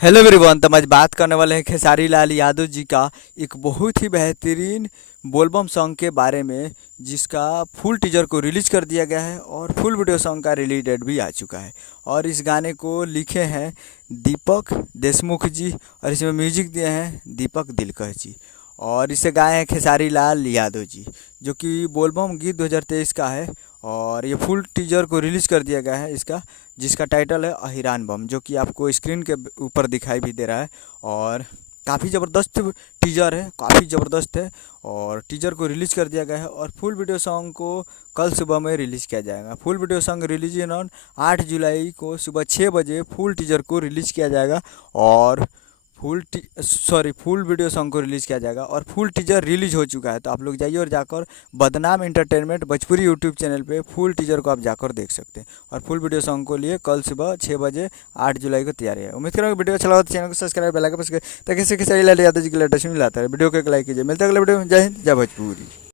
Hello everyone. तो हम आज बात करने वाले हैं खेसारी लाल यादव जी का एक बहुत ही बेहतरीन बोलबम सॉन्ग के बारे में, जिसका फुल टीजर को रिलीज कर दिया गया है और फुल वीडियो सॉन्ग का रिलीज डेट भी आ चुका है। और इस गाने को लिखे हैं दीपक देशमुख जी और इसमें म्यूजिक दिए हैं दीपक दिलकश जी और इसे गाए हैं खेसारी लाल यादव जी, जो कि बोलबम गीत 2023 का है। और ये फुल टीजर को रिलीज कर दिया गया है इसका, जिसका टाइटल है अहिरान बम, जो कि आपको स्क्रीन के ऊपर दिखाई भी दे रहा है। और काफ़ी ज़बरदस्त टीजर है, काफ़ी ज़बरदस्त है। और टीजर को रिलीज कर दिया गया है और फुल वीडियो सॉन्ग को कल सुबह में रिलीज़ किया जाएगा। Full video song release on 8 जुलाई को सुबह 6 बजे फुल टीजर को रिलीज़ किया जाएगा और फुल वीडियो सॉन्ग को रिलीज़ किया जाएगा और फुल टीजर रिलीज हो चुका है। तो आप लोग जाइए और जाकर बदनाम एंटरटेनमेंट भोजपुरी यूट्यूब चैनल पे फुल टीजर को आप जाकर देख सकते हैं। और फुल वीडियो सॉन्ग को लिए कल सुबह 6 बजे 8 जुलाई को तैयारी है। उम्मीद करूँगा वीडियो अच्छा लगा तो चैनल को सब्सक्राइब बेल आइकन प्रेस करें ताकि किसी लाल यादव जी की लेटेस्ट मिल आता है। वीडियो को एक लाइक कीजिए। मिलते हैं अगले वीडियो में। जय हिंद, जय भोजपुरी।